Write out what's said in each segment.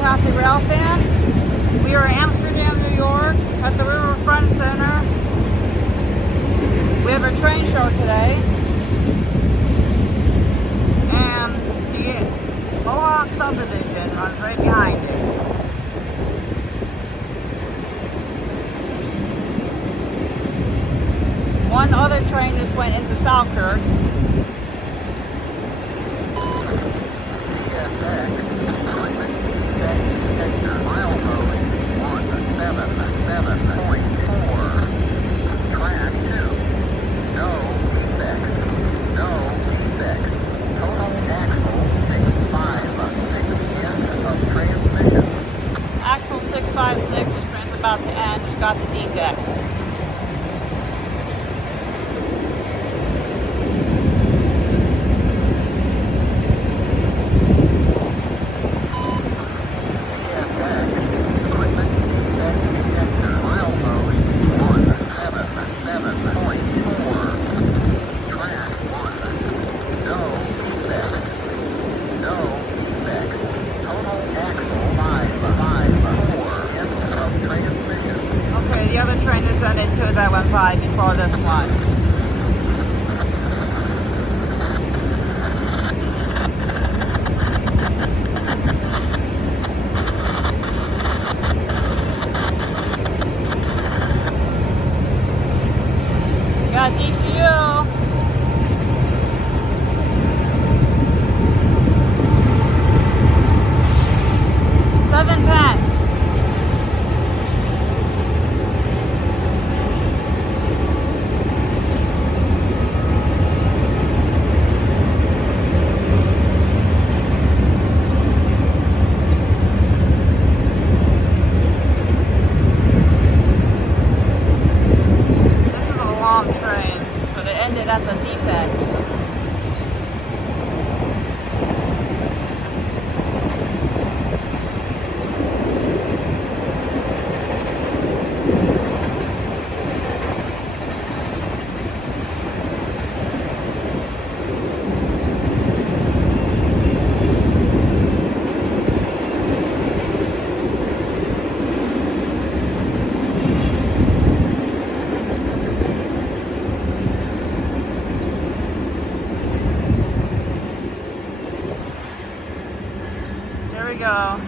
Happy Rail Fan. We are in Amsterdam, New York at the Riverfront Center. We have a train show today. And the Mohawk subdivision runs right behind it. One other train just went into Selkirk. Axle 656, this train's about to end, just got the defects. The other train just went into that went by before this one. Got DPU. Train, but it ended at the defects. There we go.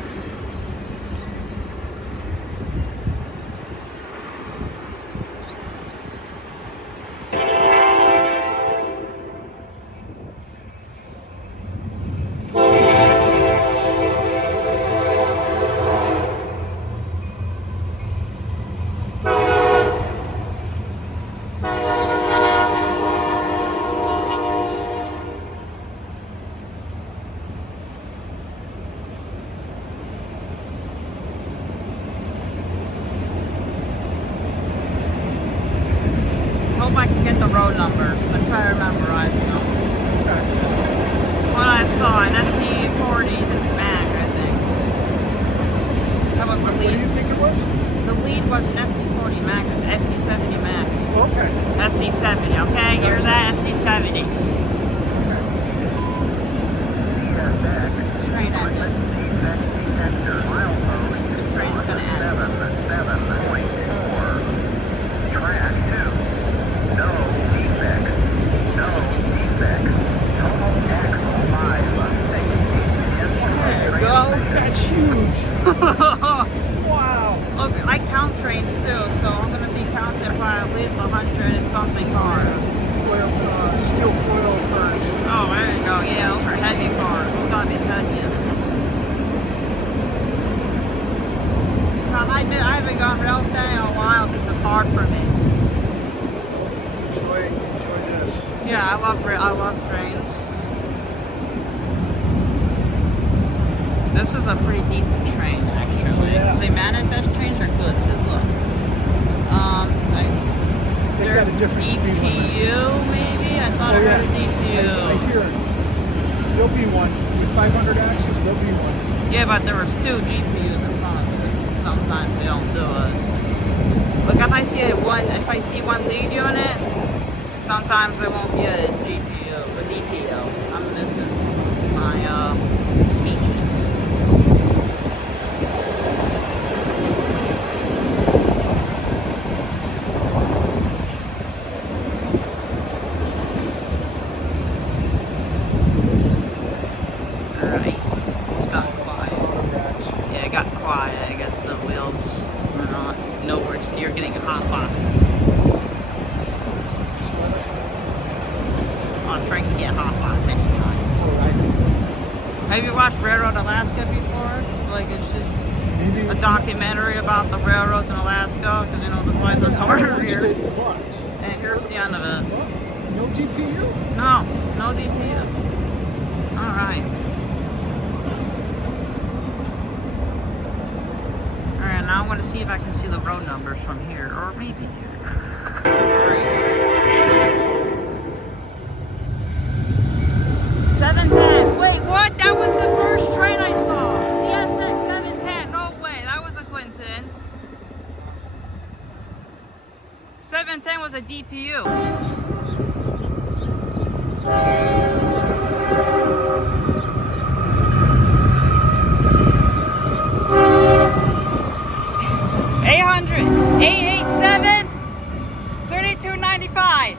Hope I can get the road numbers. I try to memorize them. Okay. What I saw, an SD40 Mag, I think. That was the lead. What do you think it was? The lead was an SD40 Mag, an SD70 Mag. Okay. SD70, okay? Here's that SD70. Train ended. The train's gonna end. That's huge. Wow. Look, I count trains too, so I'm going to be counting by at least 100 and something cars. Steel coil cars. Oh, there you go. Yeah, those are heavy cars. Those got to be the heaviest. I admit I haven't gone rail fanning in a while because it's hard for me. Enjoy this. Yeah, I love trains. This is a pretty decent train, actually. Yeah. So manifest trains are good. Because look, They've got a different speed limit. DPU, maybe? I thought I heard a DPU. I hear it. There'll be one. With 500 axles, there'll be one. Yeah, but there was 2 GPUs in front of it. Sometimes they don't do it. Look, if I see one lead unit, sometimes there won't be a DPU. I'm missing my speeches. you're getting hot boxes. I'm trying to get hot box anytime. Have you watched Railroad Alaska before? Like, it's just a documentary about the railroads in Alaska, because you know the place is harder here. And here's the end of it. No DPU? No, no DPU. Alright. Alright, now I want to see if I can see the road numbers from here, or maybe here. Alright. 710. Wait, what? That was the first train I saw. CSX 710. No way. That was a coincidence. 710 was a DPU. $887 $32.95.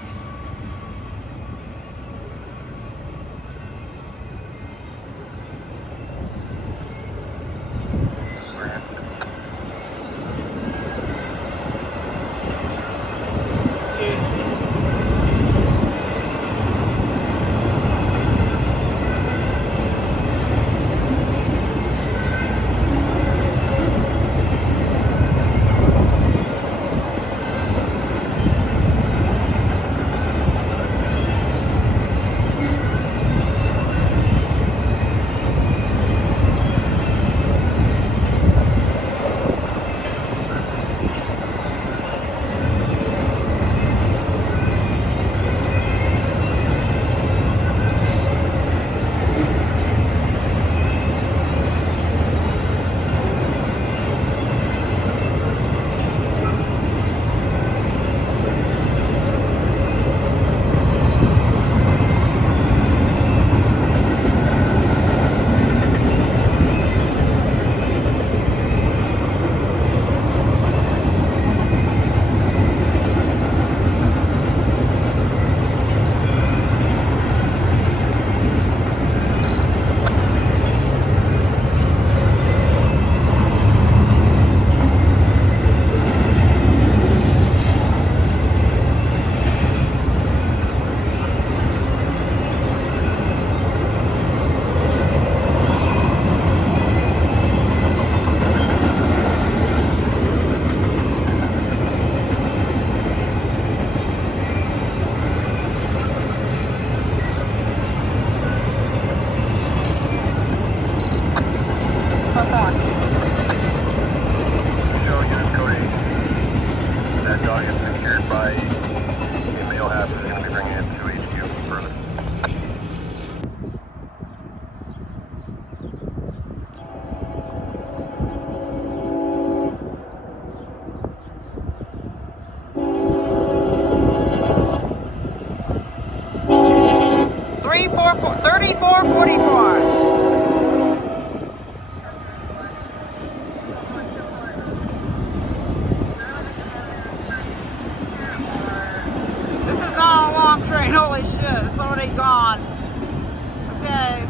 This is not a long train, holy shit, it's already gone. Okay.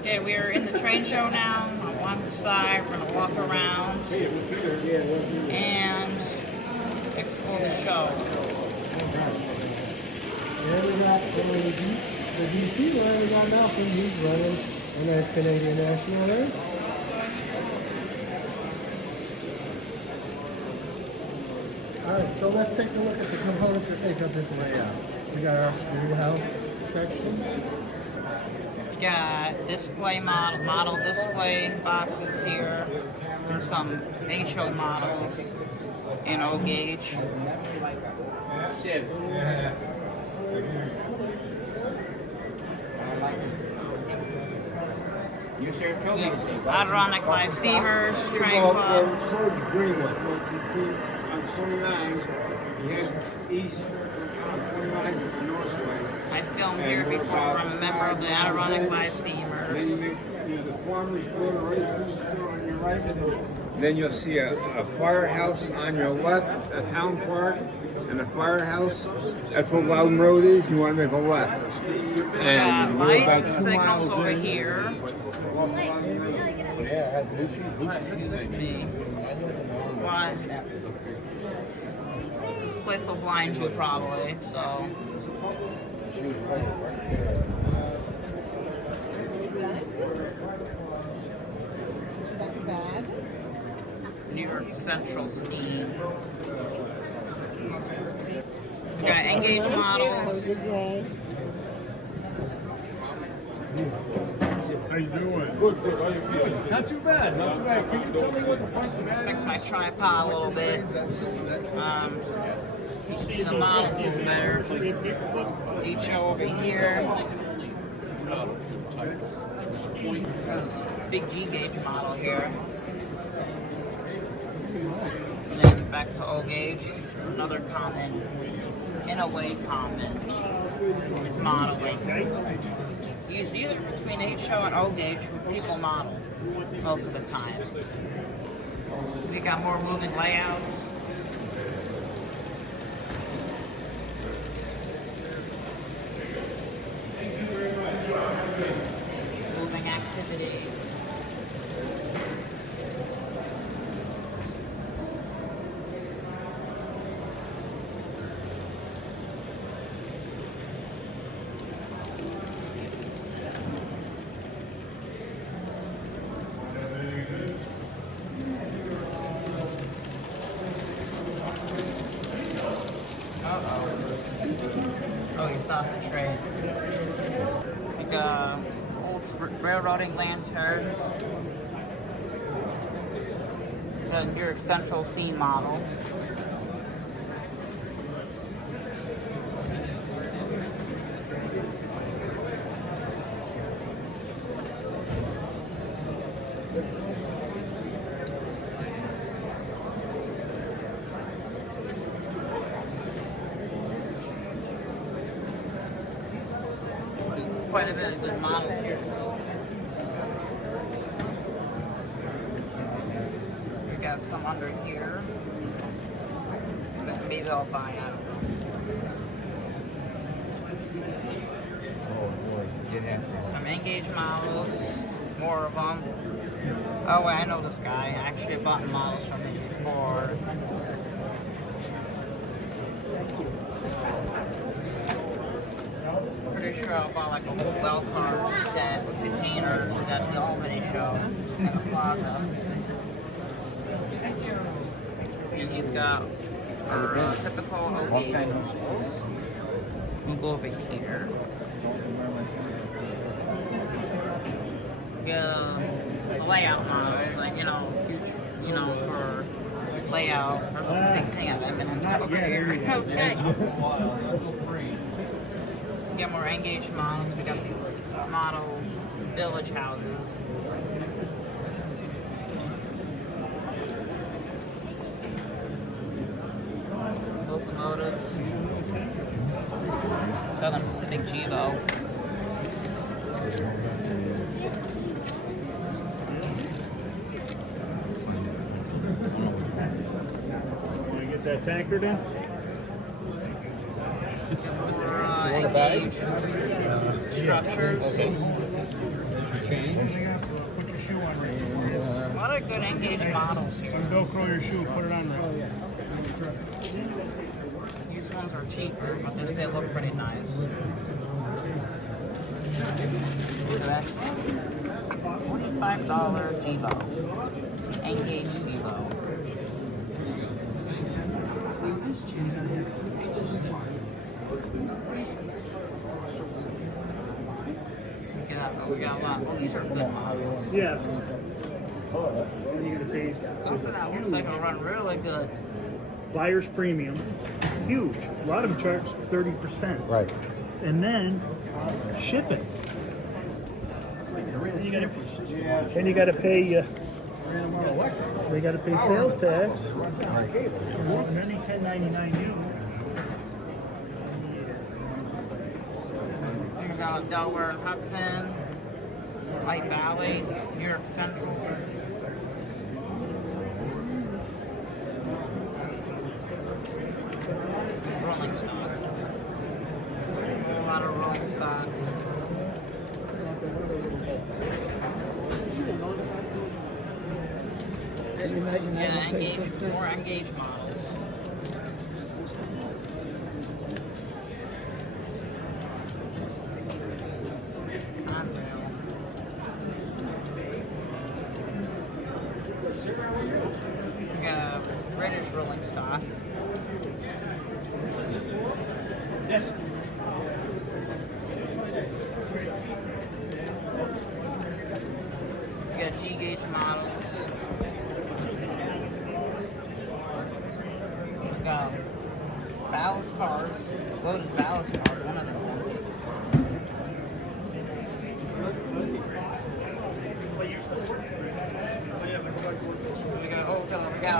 Okay, we're in the train show now. On one side, we're gonna walk around and explore the show. Here we got the DC line, we got Malcolm, he's running a nice Canadian National there. Alright, so let's take a look at the components that make up this layout. We got our schoolhouse section. We got display model display boxes here, and some HO models in O gauge. Ironic live steamers, train club. I filmed here before. I'm a member of the Adirondack Live Steamers. There's a farmer's motorized store on your right. Then you'll see a firehouse on your left, a town park, and a firehouse. That's what Loudon Road is. You want to make a left. And we're Lights about and 2 signals miles over in. here. Yeah, Excuse me. Why? This place will blind you probably, so. New York Central Steam. We got Engage models. How you doing? Good. How you feeling? Not too bad. Not too bad. Can you tell me what the price of that Fix is? my tripod a little bit. You can see the models a little better. HO over here. There's a big G gauge model here. And then back to O gauge. Another common, in a way common modeling. You use either between HO and O gauge when people model most of the time. We got more moving layouts. Moving activity. Oh, he stopped the train. Like old railroading lanterns. The New York Central Steam model. Quite a bit of good models here too. We got some under here. But maybe they'll buy, I don't know. Some Engage models, more of them. Oh wait, I know this guy. I actually bought models from him before. Pretty sure I bought like a whole well car set with containers at the Albany show at the plaza. And he's got our typical O-gauge models. We'll go over here. Yeah, the layout models, like, huge, for layout. There's a big thing of M&M's over here. Okay. We got more Engage models. We got these model village houses. Locomotives. Southern Pacific Gevo. Want to get that tankard in? Engage structures. Change. Put your shoe on right before A lot of good Engage models here. Velcro your shoe, put it on right. These ones are cheaper, but they still look pretty nice. Look at that. $45 Gevo. Engage Gevo. We got a lot. Oh, these are good models. Yes. You're gonna pay Something that looks like it'll run really good. buyer's premium, huge. A lot of them charge 30%. Right. And then shipping. And you got to pay. They got to pay sales tax. And any 1099 We got Delaware and Hudson. White Valley, New York Central. Rolling stock. A lot of rolling stock. Yeah, more engaged models. Conrail. We got a British rolling stock. We got G-gauge models. We've got ballast cars, loaded ballast cars. One of them's empty. We got a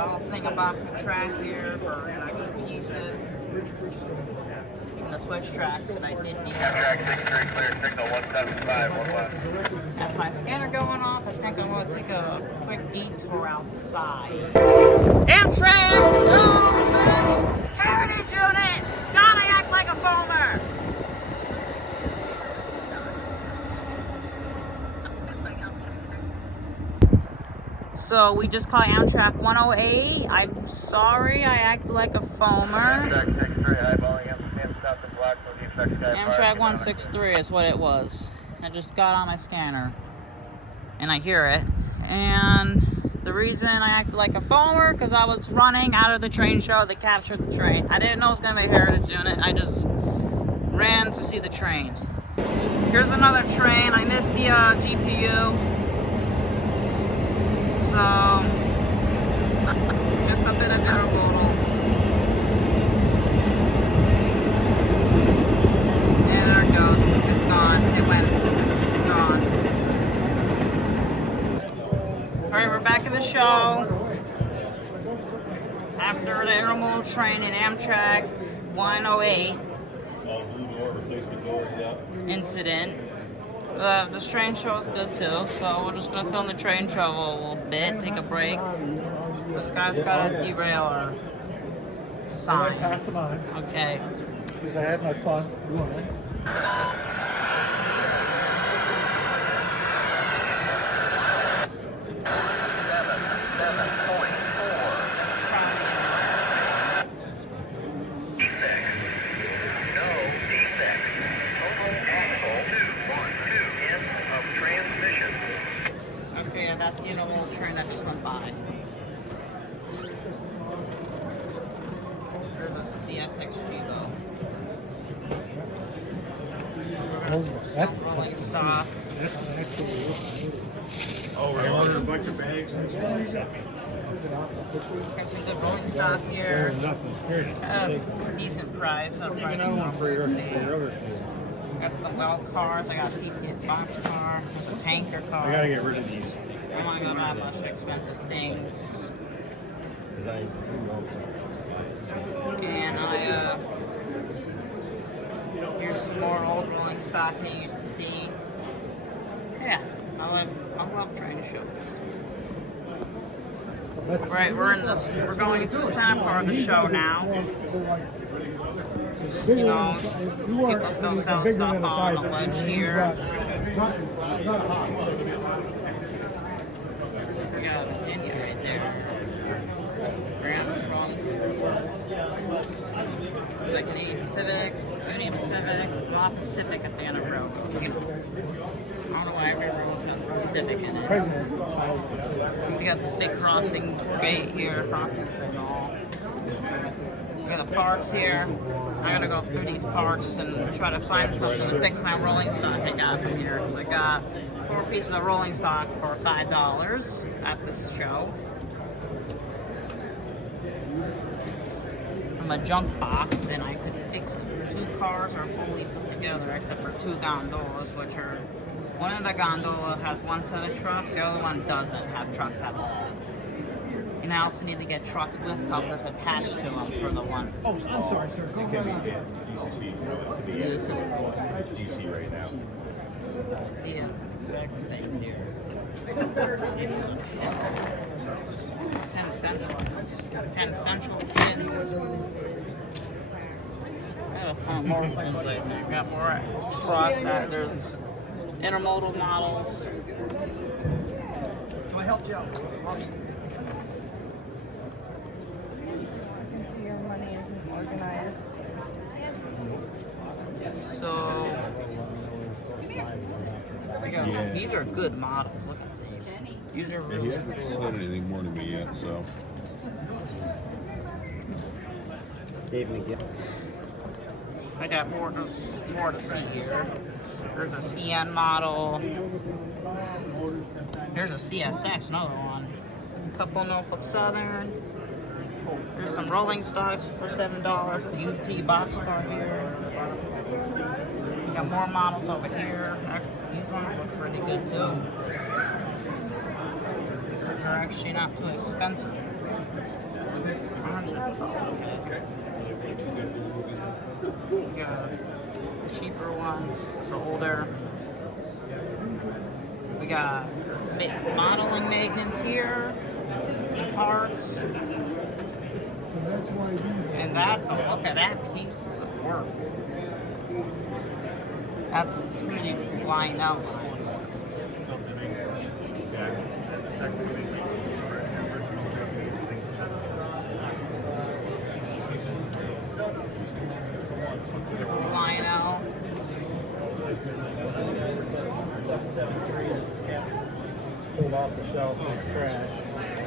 whole thing about the track here for extra pieces. Even the switch tracks that I did need. Amtrak 63 clear signal 175 That's my scanner going off. I think I'm going to take a quick detour outside. Amtrak! No, bitch! Heritage Unit! Gotta act like a foamer! So we just caught Amtrak 108. I'm sorry I acted like a foamer. Amtrak 63 eyeballing Amsterdam south of Blackpool, defect sky. Amtrak 163 is what it was. I just got on my scanner. And I hear it. And the reason I acted like a foamer, because I was running out of the train show to capture the train. I didn't know it was going to be a Heritage Unit. I just ran to see the train. Here's another train. I missed the GPU. So, just a bit of intermodal. And there it goes. It's gone. It went. It's gone. Alright, we're back in the show. After the intermodal train in Amtrak 108 incident. This train show is good too, so we're just gonna film the train show a little bit, take a break. This guy's got a derailer sign. Pass them on. Okay. Because I had my fun doing it. Okay, yeah, that's the intermodal train that just went by. There's a CSX Jibo. That's Rolling stock. Oh, we're ordering a bunch of bags. Got some good rolling stock here. Decent price. Not a price you normally see. Got some well cars. I got a TT box car. A tanker car. I gotta get rid of these. I'm not gonna buy a bunch of expensive things. And here's some more old rolling stock I used to see. Yeah, I love train shows. Right, we're going into the center part of the show now. You know, people still sell stuff on the ledge here. We got a Virginia right there. Grand Trunk. Like Canadian Pacific, Union Pacific, Block Pacific at the end of the road. I don't know why every road's got Pacific in it. We got this big crossing gate here, crossing signal. We got the parks here. I gotta go through these parks and try to find something to fix my rolling stock I got from here. Because I got 4 pieces of rolling stock for $5 at this show. From a junk box, and I could fix 2 cars are fully put together except for 2 gondolas, which are, one of the gondola has 1 set of trucks, the other one doesn't have trucks at all. And I also need to get trucks with couplers attached to them for the one. Oh, I'm sorry, sir. Go ahead. Yeah, this is cool. it's DC right now. CSX things here. Penn Central kids. Gotta find more things like that. Got more trucks. There's intermodal models. Can I help you out? See your money isn't organized. So, these are good models. Look at these. These are really He hasn't said anything more to me yet, so. I got more to see here. There's a CN model. There's a CSX, another one. A couple Norfolk Southern. There's some rolling stocks for $7. UP boxcar here. Got more models over here. These ones look pretty good too. They're actually not too expensive. We got cheaper ones, so older. We got modeling maintenance here, parts. And that's, look at that piece of work. That's pretty lined out. Lionel. 773 that's kept pulled off the shelf in a crash.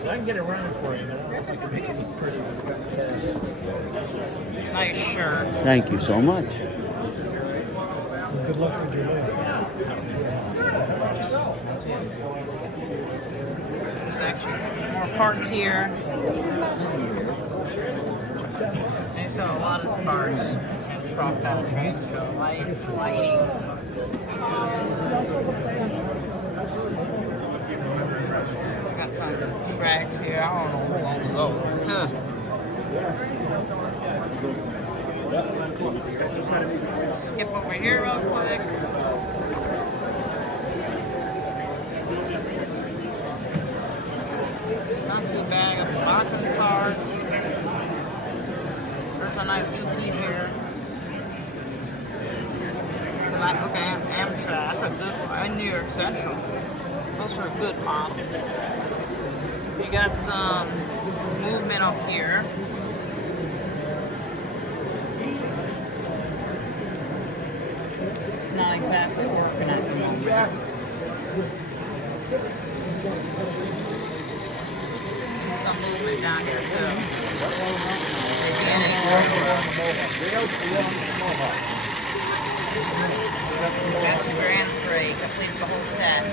So I can get it running for you, but I don't know if I can make it look pretty. Nice shirt. Thank you so much. Good luck with your life. There's actually more parts here. They sell a lot of parts and trucks out of train show lights, lighting. I got some tracks here. I don't know who owns those. Huh. Skip over here real quick. Not too bad of locking cars. There's a nice UP here. Okay, Amtrak. That's a good one. And New York Central. Those are good models. You got some movement up here. It's not exactly working at the moment. Some movement down here too. Passenger and freight completes the whole set.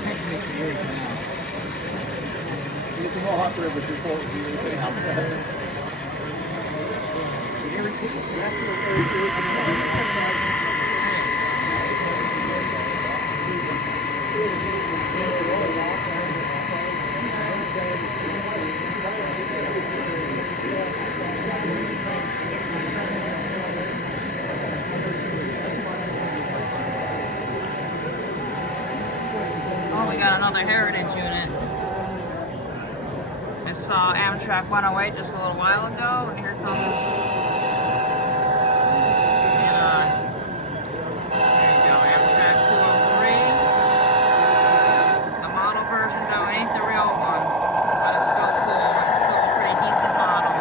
Oh, we got another heritage unit. I saw Amtrak went away just a little while ago, and here comes. There you go, Amtrak 203. The model version, though, ain't the real one, but it's still cool. It's still a pretty decent model.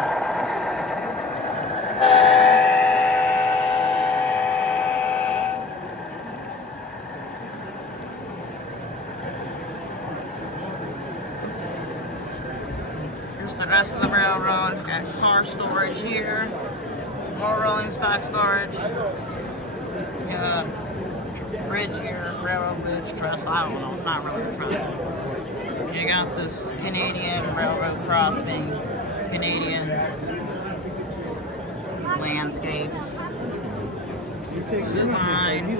Here's the rest of the railroad. Got car storage here. More rolling stock storage. Bridge here, railroad bridge, trestle. I don't know, it's not really a trestle. You got this Canadian railroad crossing, Canadian landscape. Supine,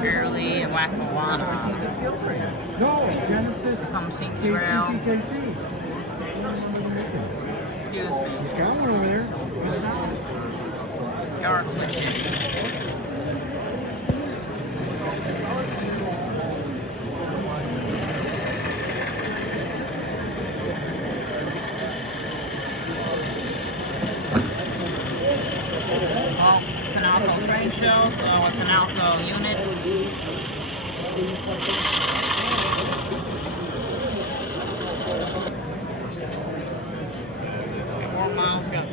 Fairly, and Wackawana. No, Genesis. Come see the rail. KC. Excuse me. He's got one over there. Yard switching. show, so it's an outgo unit. 4 miles, got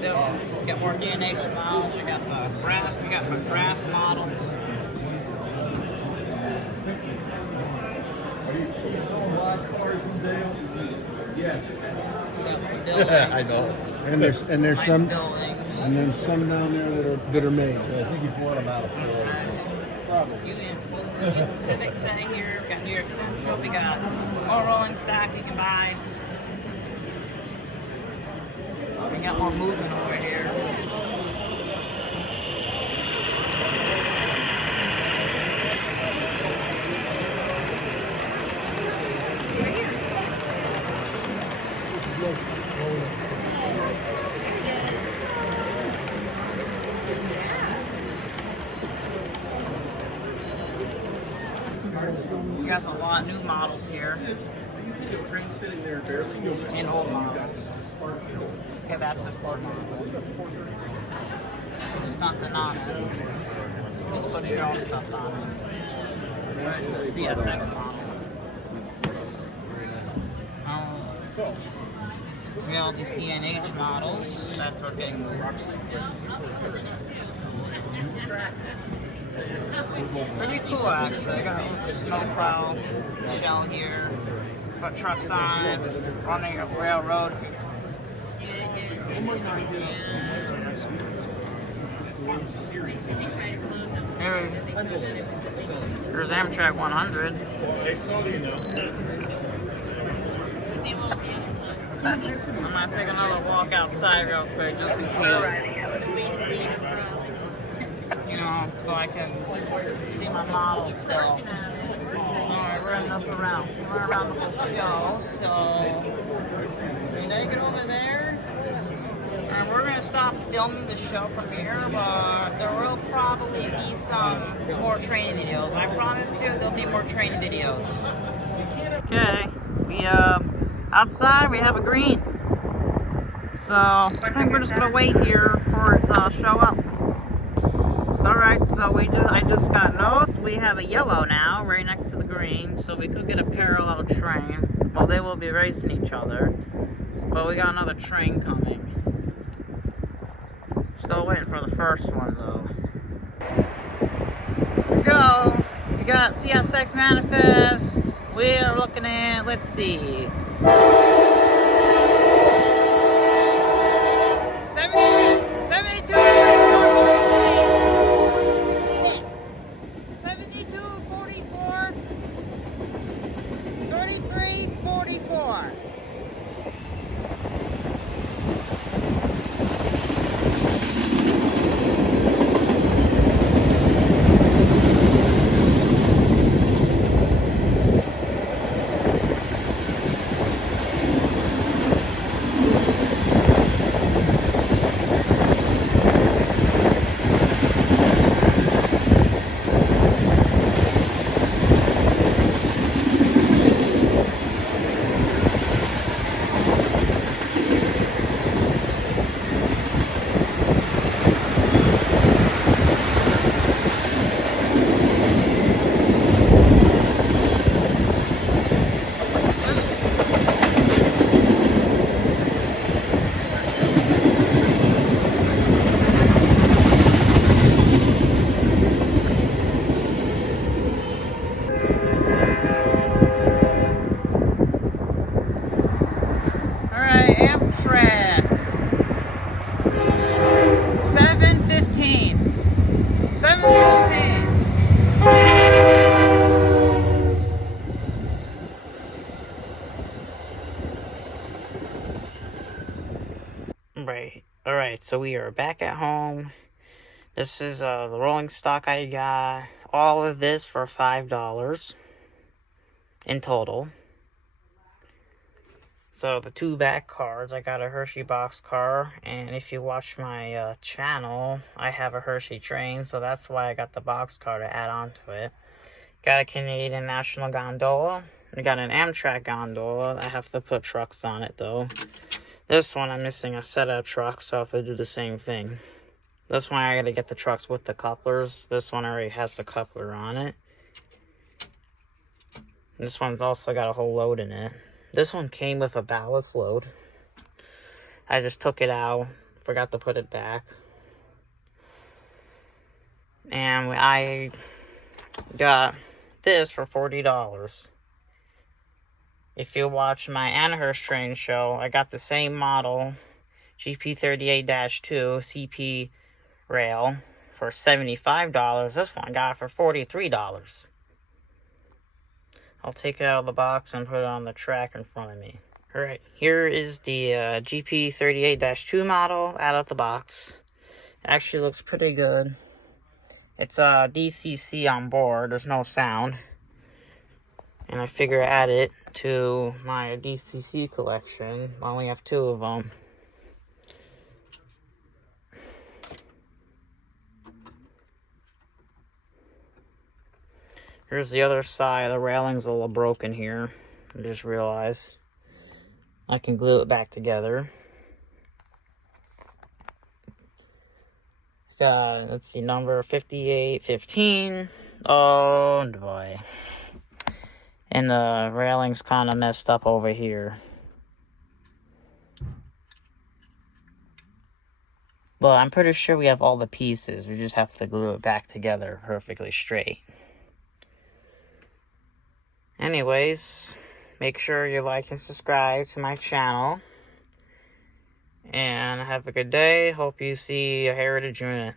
more DNH miles, you got the brass models. Are these Keystone Black cars from Dale? Yes. Got some buildings. I know. And there's Nice some buildings. and then some down there that are made. I think you bought them out of Florida. Probably. Union Civic sitting here. We got New York Central. We got more rolling stock you can buy. We got more movement over here. We got a lot of new models here. And old models. Okay, that's a Ford model. There's nothing on it. You just put your own stuff on it. But it's a CSX model. We got all these DNH models. That's what getting moved. Pretty cool, actually. I got a snowplow shell here. Put trucks on it. Running a railroad. There's Amtrak 100. I'm gonna take another walk outside real quick, just in case. You know, so I can see my model still. Alright, we're running up around. We're around the whole show, so did I get over there? And we're gonna stop filming the show from here, but there will probably be some more training videos. I promise you there'll be more training videos. Okay, we outside we have a green. So I think we're just gonna wait here for it to show up. So, alright, so I just got notes. We have a yellow now, right next to the green, so we could get a parallel train. Well, they will be racing each other. But we got another train coming. Still waiting for the first one, though. Here we go. We got CSX Manifest. We're looking at, let's see. 72, 44, 33, 44. Alright, Amtrak. 7:15. 7:15. Right. Alright, so we are back at home. This is the rolling stock I got. All of this for $5 in total. So the 2 back cars, I got a Hershey box car, and if you watch my channel, I have a Hershey train, so that's why I got the box car to add on to it. Got a Canadian National gondola. I got an Amtrak gondola. I have to put trucks on it though. This one I'm missing a set of trucks, so I have to do the same thing. This one I gotta get the trucks with the couplers. This one already has the coupler on it. This one's also got a whole load in it. This one came with a ballast load. I just took it out, forgot to put it back. And I got this for $40. If you watch my Annahurst train show, I got the same model, GP38-2 CP rail, for $75. This one I got for $43. I'll take it out of the box and put it on the track in front of me. Alright, here is the GP38-2 model out of the box. It actually looks pretty good. It's DCC on board, there's no sound. And I figure add it to my DCC collection. I only have 2 of them. Here's the other side. The railing's a little broken here. I just realized. I can glue it back together. Got, let's see, number 5815. Oh boy. And the railing's kind of messed up over here. But I'm pretty sure we have all the pieces. We just have to glue it back together perfectly straight. Anyways, make sure you like and subscribe to my channel. And have a good day. Hope you see a heritage unit.